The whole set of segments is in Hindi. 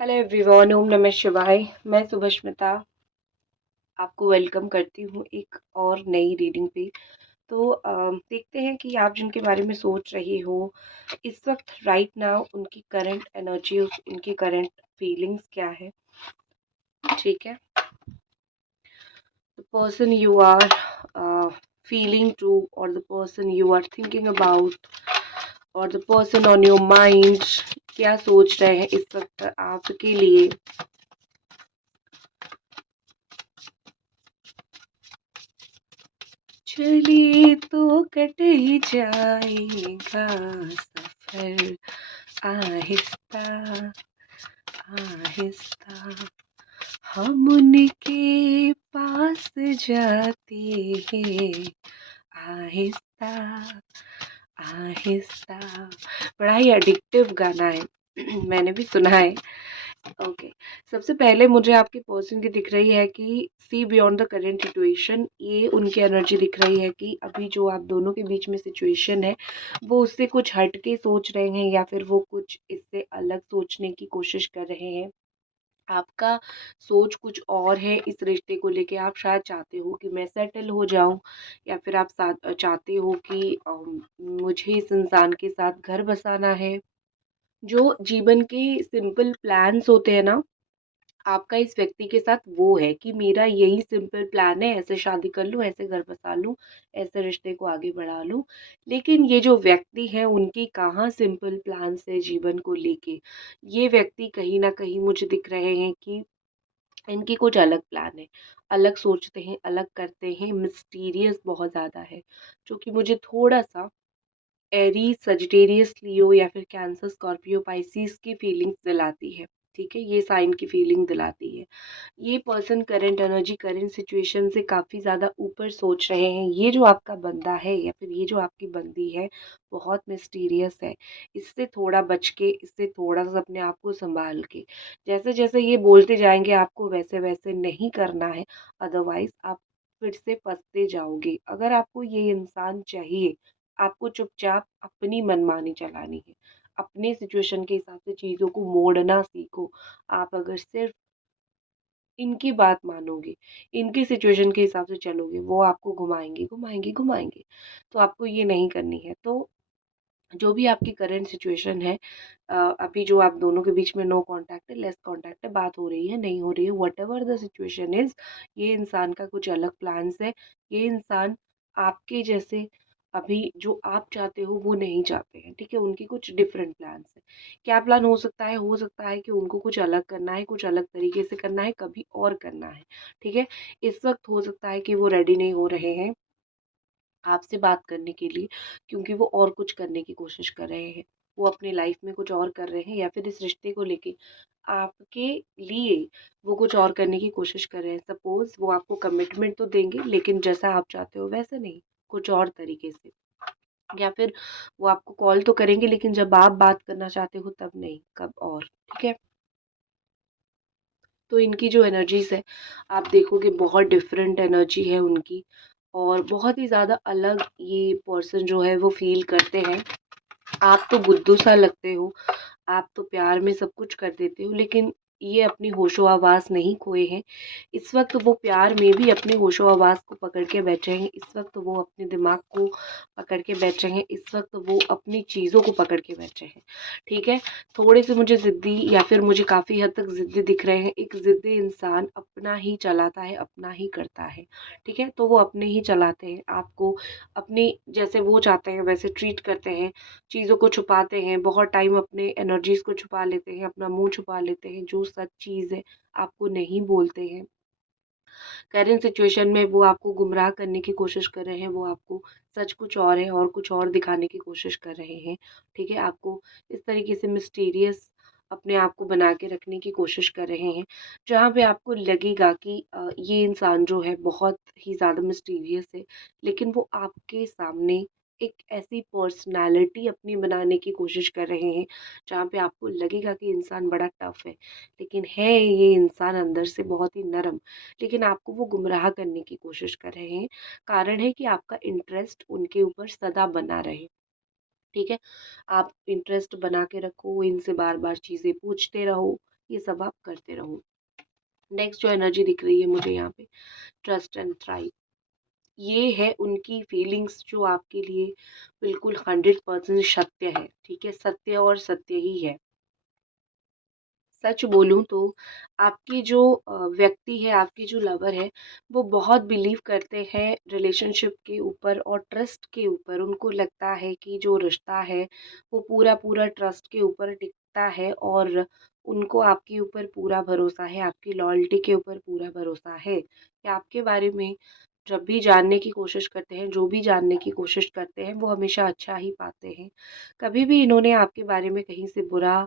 हेलो एवरीवन, ओम नमः शिवाय। मैं सुभष्मिता आपको वेलकम करती हूँ एक और नई रीडिंग पे। तो देखते हैं कि आप जिनके बारे में सोच रहे हो इस वक्त राइट नाउ उनकी करंट एनर्जी, उनकी करंट फीलिंग्स क्या है। ठीक है, the person you are feeling to, और the person you are thinking about, और the person on your mind क्या सोच रहे हैं इस वक्त आपके लिए। चलिए तो कट ही जाएगा सफर, आहिस्ता आहिस्ता हम उनके पास जाते हैं, आहिस्ता आहिस्ता। बड़ा ही एडिक्टिव गाना है मैंने भी सुना है। ओके, सबसे पहले मुझे आपकी पर्सन की दिख रही है कि see beyond the current situation. ये उनकी एनर्जी दिख रही है कि अभी जो आप दोनों के बीच में सिचुएशन है वो उससे कुछ हट के सोच रहे हैं, या फिर वो कुछ इससे अलग सोचने की कोशिश कर रहे हैं। आपका सोच कुछ और है इस रिश्ते को लेके। आप शायद चाहते हो कि मैं सेटल हो जाऊं, या फिर आप चाहते हो कि मुझे इस इंसान के साथ घर बसाना है। जो जीवन के सिंपल प्लान्स होते हैं ना, आपका इस व्यक्ति के साथ वो है कि मेरा यही सिंपल प्लान है, ऐसे शादी कर लूँ, ऐसे घर बसा लूँ, ऐसे रिश्ते को आगे बढ़ा लूँ। लेकिन ये जो व्यक्ति है उनकी कहाँ सिंपल प्लान्स है जीवन को लेके। ये व्यक्ति कहीं ना कहीं मुझे दिख रहे हैं कि इनकी कुछ अलग प्लान है, अलग सोचते हैं, अलग करते हैं, मिस्टीरियस बहुत ज़्यादा है, जो कि मुझे थोड़ा सा एरीज, सजिटेरियस, लियो या फिर कैंसर, स्कॉर्पियो, पाइसिस की फीलिंग्स दिलाती है। ठीक है, ये साइन की फीलिंग दिलाती है। ये person current energy, current situation से काफ़ी ज़्यादा ऊपर सोच रहे हैं। ये जो आपका बंदा है या फिर ये जो आपकी बंदी है बहुत मिस्टीरियस है। इससे थोड़ा बच के, इससे थोड़ा सा अपने आप को संभाल के, जैसे जैसे ये बोलते जाएंगे आपको वैसे वैसे नहीं करना है, अदरवाइज आप फिर से फंसते जाओगे। अगर आपको ये इंसान चाहिए, आपको चुपचाप अपनी मनमानी चलानी है, अपने सिचुएशन के हिसाब से चीज़ों को मोड़ना सीखो। आप अगर सिर्फ इनकी बात मानोगे, इनकी सिचुएशन के हिसाब से चलोगे, वो आपको घुमाएँगे, घुमाएँगे, घुमाएँगे। तो आपको ये नहीं करनी है। तो जो भी आपकी करंट सिचुएशन है, अभी जो आप दोनों के बीच में नो कॉन्टैक्ट है, लेस कॉन्टैक्ट है, बात हो रही है, नहीं हो रही है, व्हाटएवर द सिचुएशन इज़, ये इंसान का कुछ अलग प्लान्स है। ये इंसान आपके जैसे अभी जो आप चाहते हो वो नहीं चाहते हैं, ठीक है? उनकी कुछ डिफरेंट प्लान्स हैं। क्या प्लान हो सकता है? हो सकता है कि उनको कुछ अलग करना है, कुछ अलग तरीके से करना है, कभी और करना है, ठीक है? इस वक़्त हो सकता है कि वो रेडी नहीं हो रहे हैं आपसे बात करने के लिए, क्योंकि वो और कुछ करने की कोशिश कर रहे हैं। वो अपनी लाइफ में कुछ और कर रहे हैं, या फिर इस रिश्ते को लेके आपके लिए वो कुछ और करने की कोशिश कर रहे हैं। सपोज़ वो आपको कमिटमेंट तो देंगे, लेकिन जैसा आप चाहते हो वैसे नहीं, कुछ और तरीके से। या फिर वो आपको कॉल तो करेंगे, लेकिन जब आप बात करना चाहते हो तब नहीं, कब और, ठीक है? तो इनकी जो एनर्जीज़ है, आप देखोगे बहुत डिफरेंट एनर्जी है उनकी, और बहुत ही ज़्यादा अलग ये पर्सन जो है वो फ़ील करते हैं। आप तो बुद्धू सा लगते हो, आप तो प्यार में सब कुछ कर देते हो, लेकिन ये अपनी होशो-हवास नहीं खोए हैं। इस वक़्त वो प्यार में भी अपने होशो-हवास को पकड़ के बैठे हैं। इस वक़्त वो अपने दिमाग को पकड़ के बैठे हैं। इस वक़्त वो अपनी चीज़ों को पकड़ के बैठे हैं। ठीक है? थोड़े-से मुझे ज़िद्दी, या फिर मुझे काफ़ी हद तक ज़िद्दी दिख रहे हैं। एक ज़िद्दी इंसान अपना ही चलाता है, अपना ही करता है। ठीक है? तो वो अपने ही चलाते हैं। आपको अपनी जैसे वो चाहते हैं वैसे ट्रीट करते हैं। चीज़ों को छुपाते हैं, बहुत टाइम अपने एनर्जीज़ को छुपा लेते हैं, अपना मुँह छुपा लेते हैं, जो सच चीज़ है आपको नहीं बोलते हैं। करंट सिचुएशन में वो आपको गुमराह करने की कोशिश कर रहे हैं, वो आपको सच कुछ और है और कुछ और दिखाने की कोशिश कर रहे हैं, ठीक है? आपको इस तरीके से मिस्टीरियस अपने आप को बना के रखने की कोशिश कर रहे हैं, जहाँ पे आपको लगेगा कि ये इंसान जो है बहुत ही ज़्यादा मिस्टीरियस है, लेकिन वो आपके सामने एक ऐसी पर्सनैलिटी अपनी बनाने की कोशिश कर रहे हैं, जहाँ पे आपको लगेगा कि इंसान बड़ा टफ है, लेकिन है ये इंसान अंदर से बहुत ही नरम। लेकिन आपको वो गुमराह करने की कोशिश कर रहे हैं। कारण है कि आपका इंटरेस्ट उनके ऊपर सदा बना रहे, ठीक है? आप इंटरेस्ट बना के रखो, इनसे बार-बार चीज़ें पूछते रहो, ये सब आप करते रहो। नेक्स्ट जो एनर्जी दिख रही है मुझे यहाँ पे, ट्रस्ट एंड थ्राइव, ये है उनकी फीलिंग्स जो आपके लिए बिल्कुल 100% सत्य है। ठीक है, सत्य और सत्य ही है। सच बोलूँ तो आपकी जो व्यक्ति है, आपकी जो लवर है, वो बहुत बिलीव करते हैं रिलेशनशिप के ऊपर और ट्रस्ट के ऊपर। उनको लगता है कि जो रिश्ता है वो पूरा-पूरा ट्रस्ट के ऊपर टिकता है और उनको आपके ऊपर पूरा भरोसा है, आपकी लॉयल्टी के ऊपर पूरा भरोसा है। ये आपके बारे में जब भी जानने की कोशिश करते हैं, जो भी जानने की कोशिश करते हैं, वो हमेशा अच्छा ही पाते हैं। कभी भी इन्होंने आपके बारे में कहीं से बुरा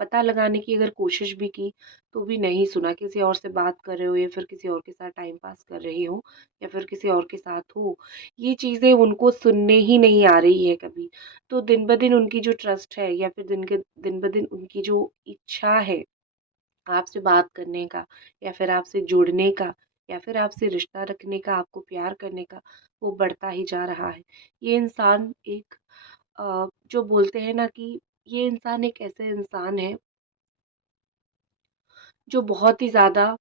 पता लगाने की अगर कोशिश भी की, तो भी नहीं सुना। किसी और से बात कर रहे हो या फिर किसी और के साथ टाइम पास कर रहे हो या फिर किसी और के साथ हो, ये चीज़ें उनको सुनने ही नहीं आ रही है कभी। तो दिन-ब-दिन उनकी जो ट्रस्ट है या फिर दिन-ब-दिन उनकी जो इच्छा है आपसे बात करने का या फिर आपसे जुड़ने का या फिर आपसे रिश्ता रखने का, आपको प्यार करने का, वो बढ़ता ही जा रहा है। ये इंसान एक जो बोलते हैं ना कि ये इंसान एक ऐसे इंसान है जो बहुत ही ज़्यादा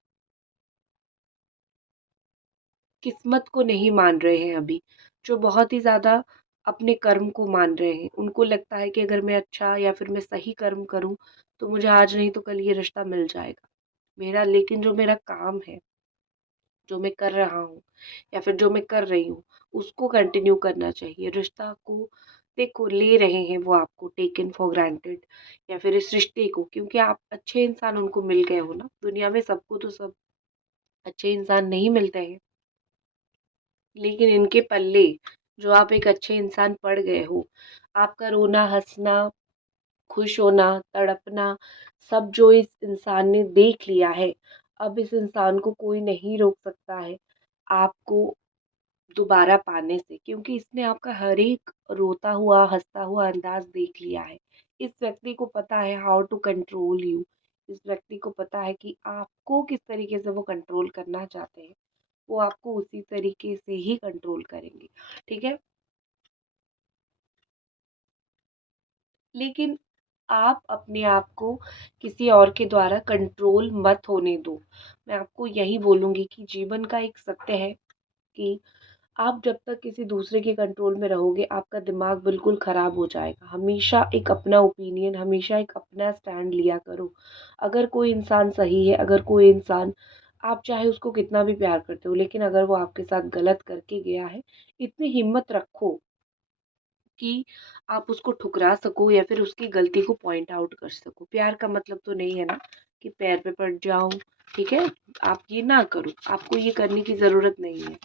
किस्मत को नहीं मान रहे हैं अभी, जो बहुत ही ज़्यादा अपने कर्म को मान रहे हैं। उनको लगता है कि अगर मैं अच्छा या फिर मैं सही कर्म करूँ, तो मुझे आज नहीं तो कल ये रिश्ता मिल जाएगा। लेकिन जो मेरा काम है, जो मैं कर रहा हूँ या फिर जो मैं कर रही हूँ, उसको कंटिन्यू करना चाहिए। रिश्ता को देखो ले रहे हैं वो आपको टेकन फॉर ग्रांटेड या फिर इस रिश्ते को क्योंकि आप अच्छे इंसान उनको मिल गए हो ना। दुनिया में सबको तो सब अच्छे इंसान नहीं मिलते हैं। लेकिन इनके पल्ले जो आप एक अच्छे इंसान पड़ गए हो, आपका रोना, हँसना, खुश होना, तड़पना सब जो इस इंसान ने देख लिया है, अब इस इंसान को कोई नहीं रोक सकता है आपको दोबारा पाने से क्योंकि इसने आपका हर एक रोता हुआ, हँसता हुआ अंदाज़ देख लिया है। इस व्यक्ति को पता है हाउ टू कंट्रोल यू। इस व्यक्ति को पता है कि आपको किस तरीके से वो कंट्रोल करना चाहते हैं। वो आपको उसी तरीके से ही कंट्रोल करेंगे, ठीक है? लेकिन आप अपने आप को किसी और के द्वारा कंट्रोल मत होने दो। मैं आपको यही बोलूँगी कि जीवन का एक सत्य है कि आप जब तक किसी दूसरे के कंट्रोल में रहोगे, आपका दिमाग बिल्कुल खराब हो जाएगा। हमेशा एक अपना ओपिनियन, हमेशा एक अपना स्टैंड लिया करो। अगर कोई इंसान सही है, अगर कोई इंसान आप चाहे उसको कितना भी प्यार करते हो, लेकिन अगर वो आपके साथ गलत करके गया है, इतनी हिम्मत रखो कि आप उसको ठुकरा सको या फिर उसकी गलती को पॉइंट आउट कर सको। प्यार का मतलब तो नहीं है ना कि पैर पे पड़ जाओ, ठीक है? आप ये ना करो, आपको ये करने की ज़रूरत नहीं है।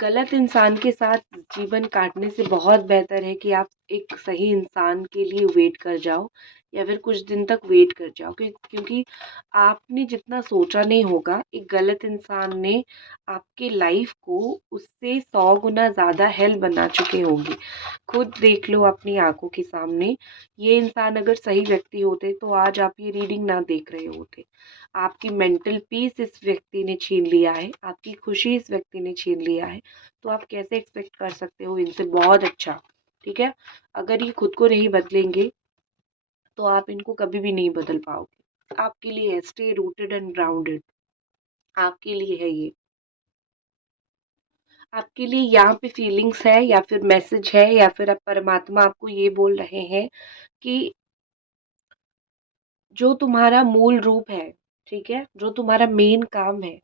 गलत इंसान के साथ जीवन काटने से बहुत बेहतर है कि आप एक सही इंसान के लिए वेट कर जाओ या फिर कुछ दिन तक वेट कर जाओ क्योंकि आपने जितना सोचा नहीं होगा एक गलत इंसान ने आपके लाइफ को उससे 100 गुना ज़्यादा हेल बना चुके होंगे। खुद देख लो अपनी आंखों के सामने, ये इंसान अगर सही व्यक्ति होते तो आज आप ये रीडिंग ना देख रहे होते। आपकी मेंटल पीस इस व्यक्ति ने छीन लिया है, आपकी खुशी इस व्यक्ति ने छीन लिया है, तो आप कैसे एक्सपेक्ट कर सकते हो इनसे बहुत अच्छा, ठीक है? अगर ये खुद को नहीं बदलेंगे, तो आप इनको कभी भी नहीं बदल पाओगे। आपके लिए है स्टे रूटेड एंड ग्राउंडेड, आपके लिए है ये। आपके लिए यहाँ पे फीलिंग्स है या फिर मैसेज है या फिर अब परमात्मा आपको ये बोल रहे हैं कि जो तुम्हारा मूल रूप है, ठीक है? जो तुम्हारा मेन काम है,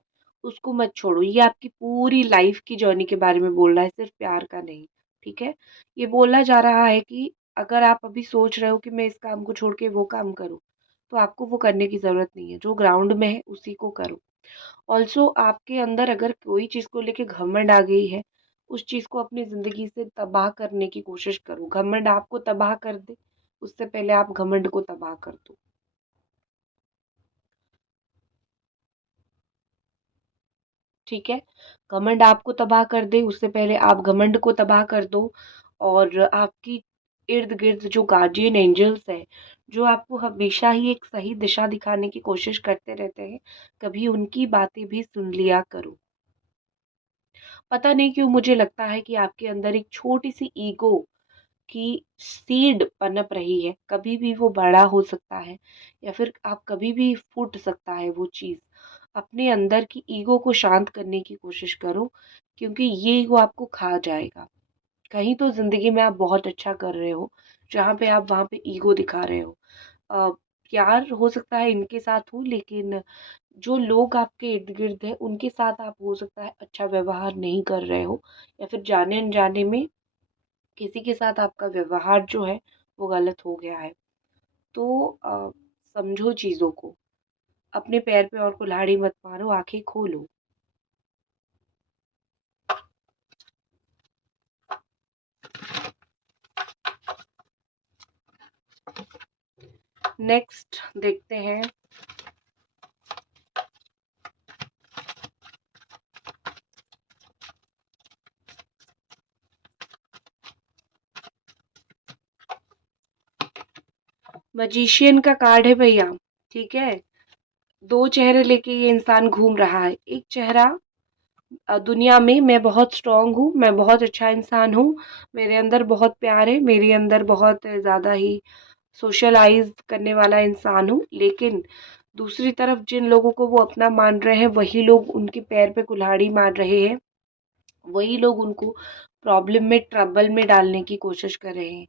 उसको मत छोड़ो। ये आपकी पूरी लाइफ़ की जर्नी के बारे में बोल रहा है, सिर्फ़ प्यार का नहीं, ठीक है? ये बोला जा रहा है कि अगर आप अभी सोच रहे हो कि मैं इस काम को छोड़ के वो काम करूँ, तो आपको वो करने की ज़रूरत नहीं है। जो ग्राउंड में है, उसी को करो। ऑल्सो आपके अंदर अगर कोई चीज़ को लेके घमंड आ गई है, उस चीज़ को अपनी ज़िंदगी से तबाह करने की कोशिश करो। घमंड आपको तबाह कर दे, उससे पहले आप घमंड को तबाह कर दो। ठीक है? घमंड आपको तबाह कर दे, उससे पहले आप घमंड को तबाह कर दो और आपकी इर्द-गिर्द जो गार्डियन एंजल्स हैं, जो आपको हमेशा ही एक सही दिशा दिखाने की कोशिश करते रहते हैं, कभी उनकी बातें भी सुन लिया करो। पता नहीं क्यों मुझे लगता है कि आपके अंदर एक छोटी-सी ईगो आपकी सीड पनप रही है, कभी भी वो बड़ा हो सकता है या फिर आप कभी भी फूट सकता है वो चीज़। अपने अंदर की ईगो को शांत करने की कोशिश करो, क्योंकि ये ईगो आपको खा जाएगा। कहीं तो ज़िंदगी में आप बहुत अच्छा कर रहे हो, जहाँ पे आप वहाँ पे ईगो दिखा रहे हो। अ, प्यार हो सकता है इनके साथ हो, लेकिन जो लोग आपके इर्द-गिर्द हैं, उनके साथ आप हो सकता है अच्छा व्यवहार नहीं कर रहे हो, या फिर जाने-अनजाने में किसी के साथ आपका व्यवहार जो है वो गलत हो गया है। तो समझो चीज़ों को, अपने पैर पे और कुल्हाड़ी मत मारो, आँखें खोलो। नेक्स्ट देखते हैं। मैजिशियन का कार्ड है भैया, ठीक है? 2 चेहरे लेके ये इंसान घूम रहा है। एक चेहरा दुनिया में मैं बहुत स्ट्रॉन्ग हूँ, मैं बहुत अच्छा इंसान हूँ, मेरे अंदर बहुत प्यार है, मेरे अंदर बहुत ज़्यादा ही सोशलाइज़ करने वाला इंसान हूँ। लेकिन दूसरी तरफ जिन लोगों को वो अपना मान रहे हैं, वही लोग उनके पैर पे कुल्हाड़ी मार रहे हैं। वही लोग उनको प्रॉब्लम में, ट्रबल में डालने की कोशिश कर रहे हैं।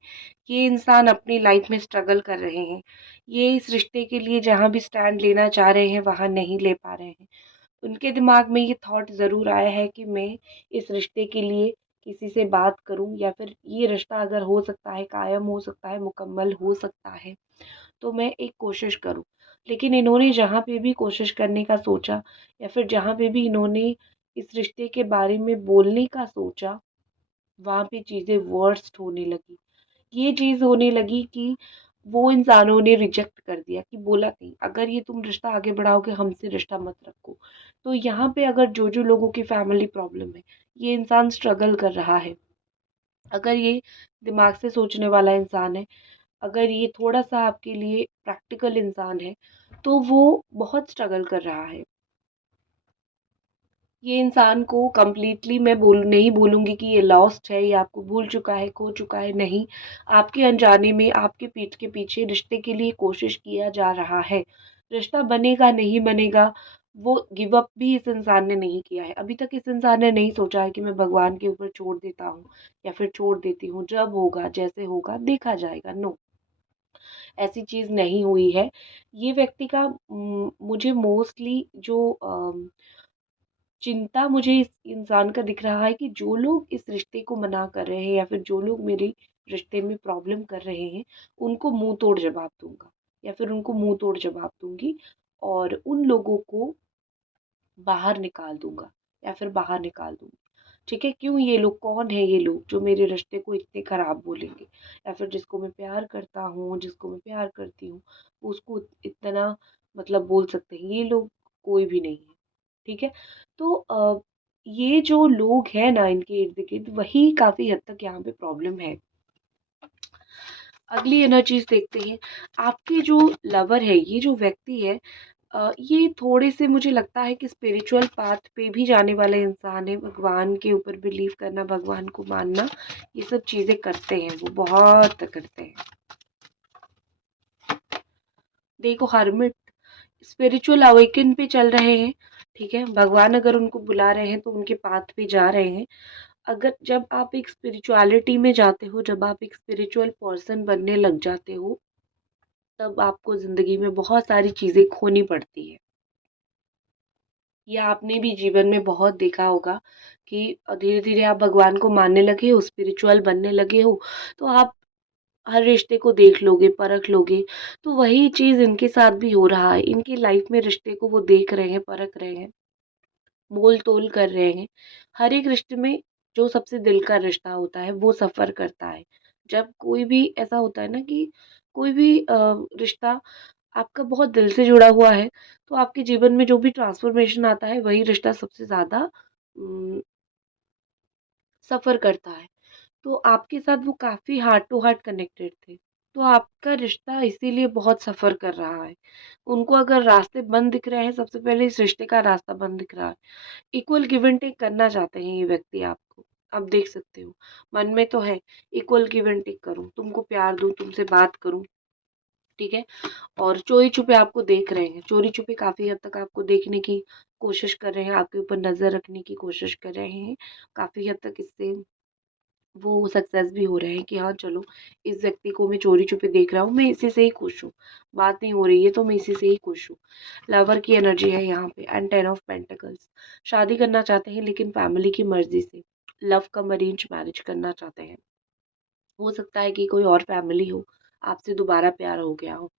ये इंसान अपनी लाइफ में स्ट्रगल कर रहे हैं। ये इस रिश्ते के लिए जहाँ भी स्टैंड लेना चाह रहे हैं, वहाँ नहीं ले पा रहे हैं। उनके दिमाग में ये थॉट ज़रूर आया है कि मैं इस रिश्ते के लिए किसी से बात करूं, या फिर ये रिश्ता अगर हो सकता है, कायम हो सकता है, मुकम्मल हो सकता है, तो मैं एक कोशिश करूं। लेकिन इन्होंने जहाँ पे भी कोशिश करने का सोचा, या फिर जहाँ पे भी इन्होंने इस रिश्ते के बारे में बोलने का सोचा, वहाँ पे चीज़ें वर्स्ट होने लगी। ये चीज़ होने लगी कि वो इंसानों ने रिजेक्ट कर दिया, कि बोला नहीं, अगर ये तुम रिश्ता आगे बढ़ाओगे, हमसे रिश्ता मत रखो। तो यहाँ पे अगर जो लोगों की फैमिली प्रॉब्लम है, ये इंसान स्ट्रगल कर रहा है, अगर ये दिमाग से सोचने वाला इंसान है, अगर ये थोड़ा सा आपके लिए प्रैक्टिकल इंसान है, तो वो बहुत स्ट्रगल कर रहा है। ये इंसान को कंप्लीटली मैं बोल नहीं बोलूँगी कि ये लॉस्ट है, ये आपको भूल चुका है, खो चुका है, नहीं। आपके अनजाने में, आपके पीठ के पीछे रिश्ते के लिए कोशिश किया जा रहा है। रिश्ता बनेगा, नहीं बनेगा, वो गिव अप भी इस इंसान ने नहीं किया है। अभी तक इस इंसान ने नहीं सोचा है कि मैं भगवान के ऊपर छोड़ देता हूँ, या फिर छोड़ देती हूँ, जब होगा, जैसे होगा, देखा जाएगा। नो, ऐसी चीज़ नहीं हुई है। ये व्यक्ति का मुझे मोस्टली जो चिंता मुझे इस इंसान का दिख रहा है कि जो लोग इस रिश्ते को मना कर रहे हैं, या फिर जो लोग मेरे रिश्ते में प्रॉब्लम कर रहे हैं, उनको मुंह तोड़ जवाब दूंगा, या फिर उनको मुंह तोड़ जवाब दूंगी, और उन लोगों को बाहर निकाल दूंगा, या फिर बाहर निकाल दूंगी। ठीक है? क्यों? ये लोग कौन है? ये लोग जो मेरे रिश्ते को इतने खराब बोलेंगे, या फिर जिसको मैं प्यार करता हूँ, जिसको मैं प्यार करती हूँ, उसको इतना मतलब बोल सकते हैं, ये लोग कोई भी नहीं है। ठीक है? तो ये जो लोग हैं ना इनके इर्द-गिर्द, वही काफ़ी हद तक यहाँ पे प्रॉब्लम है। अगली एनर्जीज़ देखते हैं। आपके जो लवर है, ये जो व्यक्ति है, ये थोड़े से मुझे लगता है कि स्पिरिचुअल पाथ पे भी जाने वाले इंसान है। भगवान के ऊपर बिलीव करना, भगवान को मानना, ये सब चीज़ें करते हैं, वो बहुत करते हैं। देखो, हर्मिट स्पिरिचुअल अवेकन पे चल रहे हैं, ठीक है? भगवान अगर उनको बुला रहे हैं, तो उनके पाथ पे जा रहे हैं। अगर जब आप एक स्पिरिचुअलिटी में जाते हो, जब आप एक स्पिरिचुअल पर्सन बनने लग जाते हो, तब आपको ज़िंदगी में बहुत सारी चीज़ें खोनी पड़ती है। ये आपने भी जीवन में बहुत देखा होगा कि धीरे-धीरे आप भगवान को मानने लगे हो, स्पिरिचुअल बनने लगे हो, तो आप हर रिश्ते को देख लोगे, परख लोगे। तो वही चीज़ इनके साथ भी हो रहा है। इनकी लाइफ में रिश्ते को वो देख रहे हैं, परख रहे हैं, मोल-तोल कर रहे हैं। हर एक रिश्ते में जो सबसे दिल का रिश्ता होता है, वो सफ़र करता है। जब कोई भी ऐसा होता है ना कि कोई भी रिश्ता आपका बहुत दिल से जुड़ा हुआ है, तो आपके जीवन में जो भी ट्रांसफ़ॉर्मेशन आता है, वही रिश्ता सबसे ज़्यादा सफ़र करता है। तो आपके साथ वो काफ़ी हार्ट टू हार्ट कनेक्टेड थे। तो आपका रिश्ता इसीलिए बहुत सफ़र कर रहा है। उनको अगर रास्ते बंद दिख रहे हैं, सबसे पहले इस रिश्ते का रास्ता बंद दिख रहा है। इक्वल गिव एंड टेक करना चाहते हैं ये व्यक्ति आपको। आप देख सकते हो। मन में तो है इक्वल गिव एंड टेक करूँ, तुमको प्यार दूँ, तुमसे बात करूँ, ठीक है? और चोरी छुपे आपको देख रहे हैं, चोरी छुपे काफ़ी हद तक आपको देखने की कोशिश कर रहे हैं, आपके ऊपर नज़र रखने की कोशिश कर रहे हैं। काफ़ी हद तक इससे वो सक्सेस भी हो रहे हैं कि हाँ चलो, इस व्यक्ति को मैं चोरी छुपे देख रहा हूँ, मैं इसी से ही खुश हूँ। बात नहीं हो रही है तो मैं इसी से ही खुश हूँ। लवर की एनर्जी है यहाँ पे एंड 10 ऑफ पेंटिकल्स। शादी करना चाहते हैं लेकिन फैमिली की मर्ज़ी से। लव कम अरेंज मैरिज करना चाहते हैं। हो सकता है कि कोई और फैमिली हो, आपसे दोबारा प्यार हो गया हो।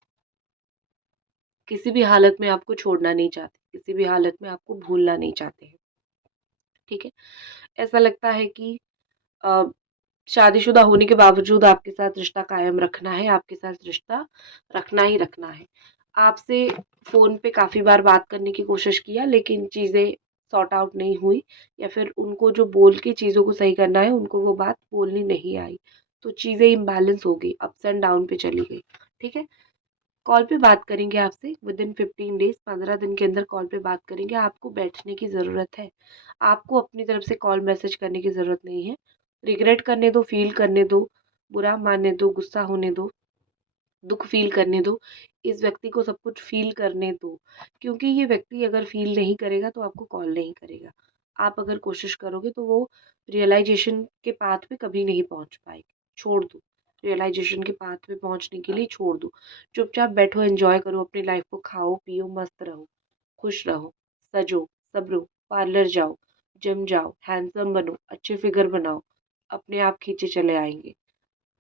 किसी भी हालत में आपको छोड़ना नहीं चाहते, किसी भी हालत में आपको भूलना नहीं चाहते हैं, ठीक है? ऐसा लगता है कि अ, शादीशुदा होने के बावजूद आपके साथ रिश्ता कायम रखना है, आपके साथ रिश्ता रखना ही रखना है। आपसे फ़ोन पे काफ़ी बार बात करने की कोशिश किया लेकिन चीज़ें सॉर्ट आउट नहीं हुई, या फिर उनको जो बोल के चीज़ों को सही करना है, उनको वो बात बोलनी नहीं आई। तो चीज़ें इम्बैलेंस हो गई, अप्स एंड डाउन पे चली गई, ठीक है? कॉल पे बात करेंगे आपसे विदिन 15 डेज़, 15 दिन के अंदर कॉल पे बात करेंगे। आपको बैठने की ज़रूरत है। आपको अपनी तरफ से कॉल मैसेज करने की ज़रूरत नहीं है। रिग्रेट करने दो, फ़ील करने दो, बुरा मानने दो, गुस्सा होने दो, दुःख फ़ील करने दो। इस व्यक्ति को सब कुछ फ़ील करने दो, क्योंकि ये व्यक्ति अगर फ़ील नहीं करेगा तो आपको कॉल नहीं करेगा। आप अगर कोशिश करोगे तो वो रियलाइज़ेशन के पाथ पे कभी नहीं पहुँच पाएगी। छोड़ दो, रियलाइज़ेशन के पाथ पे पहुँचने के लिए छोड़ दो। चुपचाप बैठो, एन्जॉय करो अपनी लाइफ़ को, खाओ, पियो, मस्त रहो, खुश रहो, सजो, संवरो, पार्लर जाओ, जिम जाओ, हैंडसम बनो, अच्छे फिगर बनाओ, अपने आप खींचे चले आएँगे।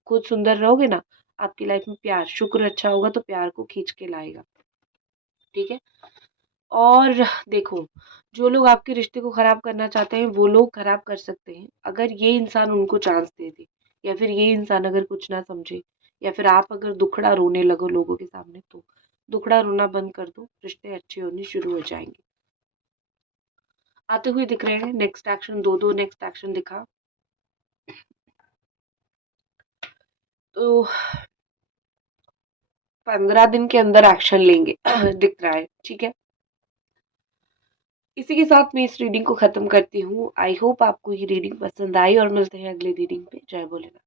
खुद सुंदर रहोगे ना, आपकी लाइफ में प्यार, शुक्र अच्छा होगा तो प्यार को खींच के लाएगा, ठीक है? और देखो, जो लोग आपके रिश्ते को खराब करना चाहते हैं, वो लोग खराब कर सकते हैं, अगर ये इंसान उनको चांस दे दे, या फिर ये इंसान अगर कुछ ना समझे, या फिर आप अगर दुखड़ा रोने लगो लोगों के सामने, तो दुखड़ा रोना बंद कर दो, रिश्ते अच्छे होने शुरू हो जाएँगे। आते हुए दिख रहे हैं नेक्स्ट एक्शन, 2-2 नेक्स्ट एक्शन दिखा। तो 15 दिन के अंदर एक्शन लेंगे दिख रहा है, ठीक है? इसी के साथ मैं इस रीडिंग को खत्म करती हूँ। आई होप आपको ये रीडिंग पसंद आई और मिलते हैं अगले रीडिंग पे। जय भोलेनाथ।